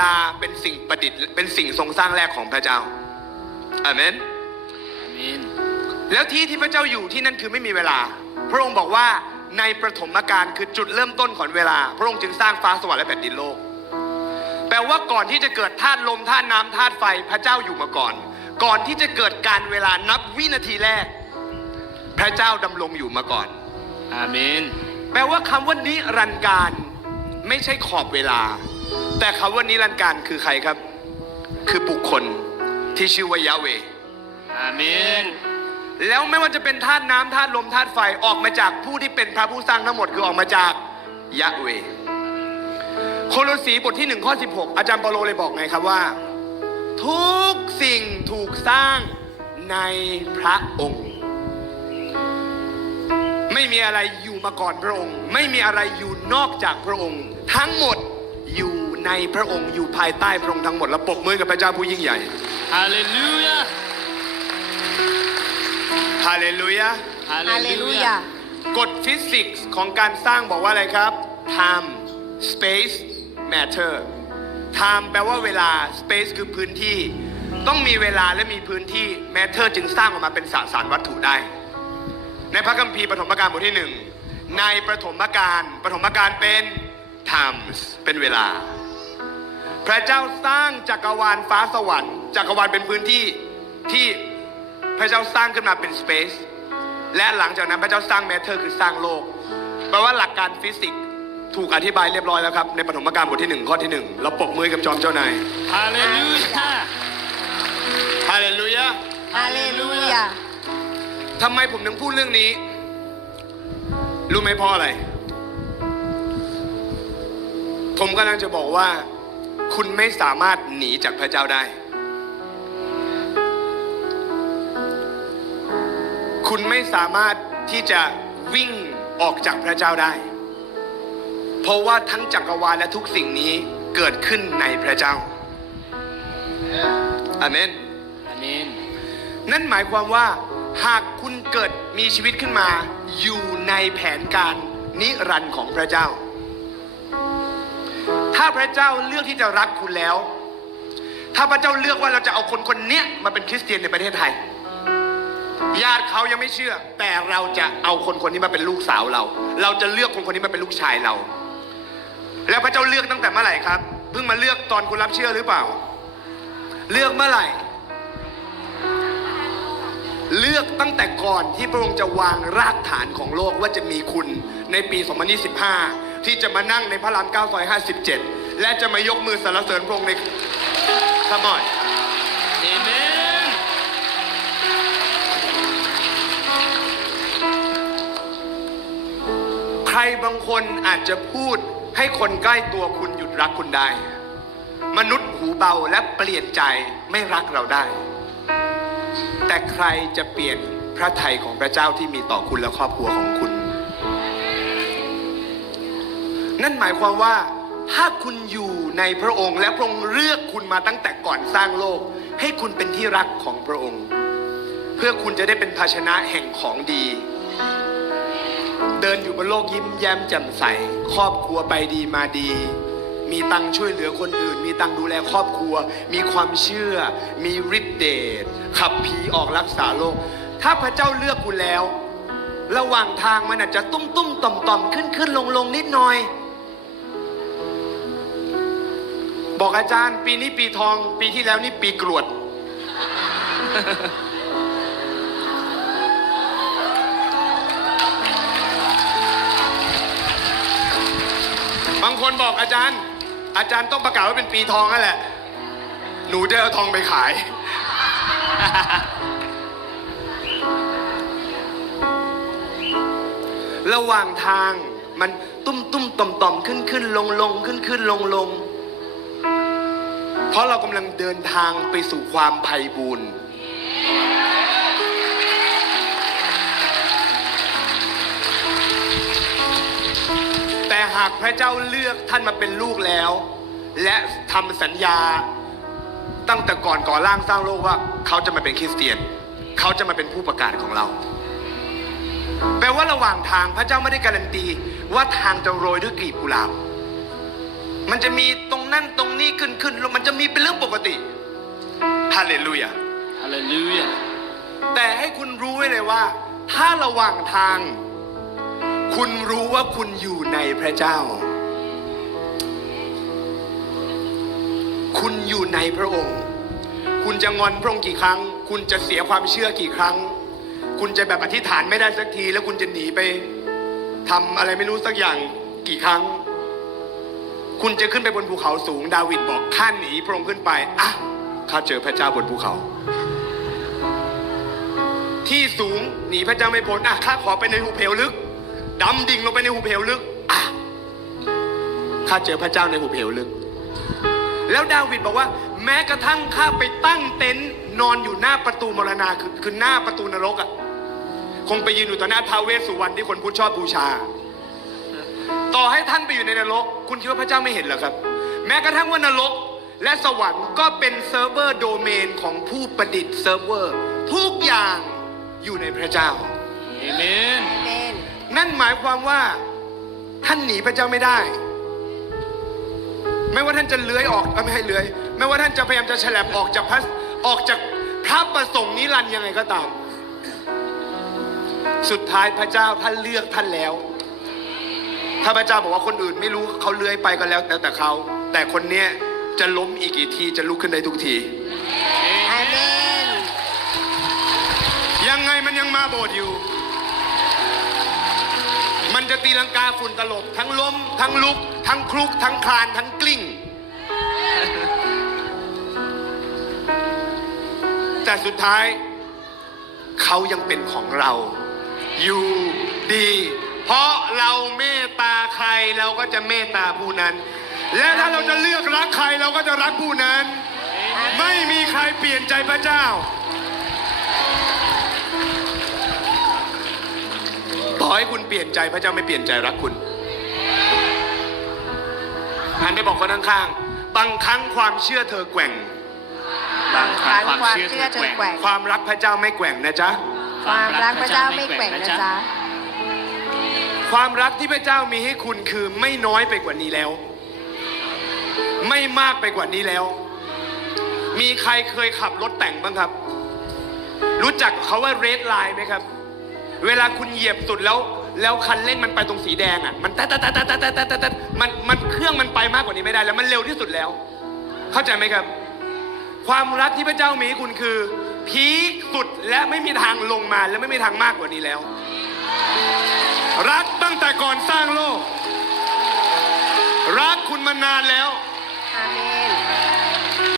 ลาเป็นสิ่งประดิษฐ์เป็นสิ่งทรงสร้างแรกของพระเจ้าอาเมนอาเมนแล้วที่ที่พระเจ้าอยู่ที่นั่นคือไม่มีเวลา พระองค์บอกว่าในประถมกาลคือจุดเริ่มต้นของเวลา พระองค์จึงสร้างฟ้าสวรรค์และแผ่นดินโลก แปลว่าก่อนที่จะเกิดธาตุลมธาตุน้ำธาตุไฟพระเจ้าอยู่มาก่อน ก่อนที่จะเกิดการเวลานับวินาทีแรก พระเจ้าดำรงอยู่มาก่อน อาเมน แปลว่าคำว่านิรันดร์การไม่ใช่ขอบเวลา แต่คำว่านิรันดร์การคือใครครับ คือบุคคลที่ชื่อว่ายาเวห์อาเมนแล้วไม่ว่าจะเป็นธาตุน้ำธาตุลมธาตุไฟออกมาจากผู้ที่เป็นพระผู้สร้างทั้งหมดคือออกมาจากยะเวห์โคโลสีบทที่1ข้อ16 อาจารย์เปาโลเลยบอกไงครับว่า ทุกสิ่งถูกสร้างในพระองค์ ไม่มีอะไรอยู่มาก่อนพระองค์ ไม่มีอะไรอยู่นอกจากพระองค์ ทั้งหมดอยู่ ในพระองค์อยู่ภายใต้พระองค์ทั้งหมดแล้วปรบมือกับพระเจ้าผู้ยิ่งใหญ่ ฮาเลลูยา ฮาเลลูยาฮาฮาเลลูยา กฎฟิสิกส์ของการสร้างบอกว่าอะไรครับ time space matter time แปลว่าเวลา space คือพื้นที่ ต้องมีเวลาและมีพื้นที่ matter จึงสร้างออกมาเป็นสสารวัตถุได้ ในพระคัมภีร์ปฐมกาลบทที่หนึ่งในปฐมกาลปฐมกาลเป็น times เป็นเวลา พระเจ้าสร้างจักรวาลฟ้าสวรรค์จักรวาลเป็นพื้นที่ที่พระเจ้าสร้างขึ้นมาเป็น space และหลังจากนั้นพระเจ้าสร้าง matter คือสร้างโลกแปลว่าหลักการฟิสิกส์ถูกอธิบายเรียบร้อยแล้วครับ ในปฐมกาลบทที่หนึ่งข้อที่หนึ่งเราปรบมือกับจอมเจ้านายฮาเลลูยาฮาเลลูยาฮาเลลูยาทำไมผมถึงพูดเรื่องนี้ รู้ไหมเพราะอะไร ผมกำลังจะบอกว่า คุณไม่สามารถหนีจากพระเจ้าได้ คุณไม่สามารถที่จะวิ่งออกจากพระเจ้าได้ เพราะว่าทั้งจักรวาลและทุกสิ่งนี้เกิดขึ้นในพระเจ้าอาเมนอาเมน นั่นหมายความว่า หากคุณเกิดมีชีวิตขึ้นมา อยู่ในแผนการนิรันดร์ของพระเจ้า ถ้าพระเจ้าเลือกที่จะรักคุณแล้ว ถ้าพระเจ้าเลือกว่าเราจะเอาคนคนนี้มาเป็นคริสเตียนในประเทศไทย ญาติเขายังไม่เชื่อ แต่เราจะเอาคนคนนี้มาเป็นลูกสาวเรา เราจะเลือกคนคนนี้มาเป็นลูกชายเรา แล้วพระเจ้าเลือกตั้งแต่เมื่อไหร่ครับ เพิ่งมาเลือกตอนคุณรับเชื่อหรือเปล่า เลือกเมื่อไหร่ เลือกตั้งแต่ก่อนที่พระองค์จะวางรากฐานของโลกว่าจะมีคุณในปี 2025 ที่จะมานั่งในพระราม9ซอย57และจะมายกมือสรรเสริญพระองค์ในขมอนเอเมนใครบางคนอาจจะพูดให้คนใกล้ตัวคุณหยุดรักคุณได้ มนุษย์หูเบาและเปลี่ยนใจไม่รักเราได้ แต่ใครจะเปลี่ยนพระทัยของพระเจ้าที่มีต่อคุณและครอบครัวของคุณ นั่นหมายความว่าถ้าคุณอยู่ในพระองค์ และพระองค์เลือกคุณมาตั้งแต่ก่อนสร้างโลก ให้คุณเป็นที่รักของพระองค์ เพื่อคุณจะได้เป็นภาชนะแห่งของดี เดินอยู่บนโลกยิ้มแย้มแจ่มใส ครอบครัวไปดีมาดี มีตังช่วยเหลือคนอื่น มีตังดูแลครอบครัว มีความเชื่อ มีฤทธิ์เดชขับผีออกรักษาโลก ถ้าพระเจ้าเลือกคุณแล้ว ระหว่างทางมันอาจจะตุ้มตุ้มต่อมต่อมขึ้นขึ้นลงลงนิดหน่อย บอกอาจารย์ ปีนี้ปีทอง ปีที่แล้วนี่ปีกรวด บางคนบอกอาจารย์ อาจารย์ต้องประกาศว่าเป็นปีทองนั่นแหละ หนูจะเอาทองไปขาย ระหว่างทางมันตุ้มตุ้มต่อมต่อมขึ้นขึ้นลงลงขึ้นขึ้นลงลง เพราะเรากำลังเดินทางไปสู่ความไพ่บูรณ์แต่หากพระเจ้าเลือกท่านมาเป็นลูกแล้ว และทำสัญญาตั้งแต่ก่อนก่อร่างสร้างโลกว่า เขาจะมาเป็นคริสเตียน เขาจะมาเป็นผู้ประกาศของเรา แปลว่าระหว่างทางพระเจ้าไม่ได้การันตีว่าทางจะโรยด้วยกลีบกุหลาบ มันจะมีตรงนั่นตรงนี้ขึ้นขึ้นลงมันจะมีเป็นเรื่องปกติฮาเลลูยา Hallelujah. แต่ให้คุณรู้ไว้เลยว่า ถ้าระหว่างทาง คุณรู้ว่าคุณอยู่ในพระเจ้า คุณอยู่ในพระองค์ คุณจะงอนพระองค์กี่ครั้ง คุณจะเสียความเชื่อกี่ครั้ง คุณจะแบบอธิษฐานไม่ได้สักที แล้วคุณจะหนีไปทำอะไรไม่รู้สักอย่างกี่ครั้ง คุณจะขึ้นไปบนภูเขาสูง ดาวิดบอกข้าหนีพระองค์ขึ้นไปอะข้าเจอพระเจ้าบนภูเขา ที่สูงหนีพระเจ้าไม่พ้นอะข้าขอไปในหุบเหวลึกดำดิ่งลงไปในหุบเหวลึกอะข้าเจอพระเจ้าในหุบเหวลึก แล้วดาวิดบอกว่า แม้กระทั่งข้าไปตั้งเต็นท์นอนอยู่หน้าประตูมรณาคือคือหน้าประตูนรกอะคงไปยืนอยู่ต่อหน้าท้าวเวสสุวรรณที่คนพูดชอบบูชา ต่อให้ท่านไปอยู่ในนรก คุณคิดว่าพระเจ้าไม่เห็นเหรอครับ แม้กระทั่งว่านรก และสวรรค์ก็เป็นเซิร์ฟเวอร์โดเมนของผู้ประดิษฐ์เซิร์ฟเวอร์ ทุกอย่างอยู่ในพระเจ้า Amen. เมน นั่นหมายความว่าท่านหนีพระเจ้าไม่ได้ ไม่ว่าท่านจะเลื้อยออกเอ้ยไม่ให้เลื้อย ไม่ว่าท่านจะพยายามจะแฉลบออกจากพระออกจากพระประสงค์นิรันดร์ยังไงก็ตาม สุดท้ายพระเจ้าท่านเลือกท่านแล้ว ถ้าพระเจ้าบอกว่าคนอื่นไม่รู้เขาเลื้อยไปก็แล้วแต่แต่เขา แต่คนเนี้ยจะล้มอีกกี่ทีจะลุกขึ้นได้ทุกทีอาเมนยังไงมันยังมาโบสถ์อยู่ มันจะตีลังกาฝุ่นตลบ ทั้งล้ม ทั้งลุก ทั้งคลุก ทั้งคลาน ทั้งกลิ้ง แต่สุดท้าย เขายังเป็นของเรา อยู่ดี เพราะเราเมตตาใครเราก็จะเมตตาผู้นั้น และถ้าเราจะเลือกรักใครเราก็จะรักผู้นั้น ไม่มีใครเปลี่ยนใจพระเจ้า ต่อให้คุณเปลี่ยนใจพระเจ้าไม่เปลี่ยนใจรักคุณหันไปบอกคนข้างๆ บางครั้งความเชื่อเธอแกว่ง บางครั้งความเชื่อเธอแกว่ง ความรักพระเจ้าไม่แกว่งนะจ๊ะ ความรักพระเจ้าไม่แกว่งนะจ๊ะ ความรักที่พระเจ้ามีให้คุณคือไม่น้อยไปกว่านี้แล้ว ไม่มากไปกว่านี้แล้ว มีใครเคยขับรถแต่งบ้างครับ รู้จักเขาว่าเรดไลน์ไหมครับ เวลาคุณเหยียบสุดแล้ว แล้วคันเร่งมันไปตรงสีแดงอะ มันตะตะตะตะตะตะตะตะตะมันมันเครื่องมันไปมากกว่านี้ไม่ได้แล้วมันเร็วที่สุดแล้ว เข้าใจไหมครับ ความรักที่พระเจ้ามีให้คุณคือ พีคสุดและไม่มีทางลงมาและไม่มีทางมากกว่านี้แล้ว รักตั้งแต่ก่อนสร้างโลก รักคุณมานานแล้ว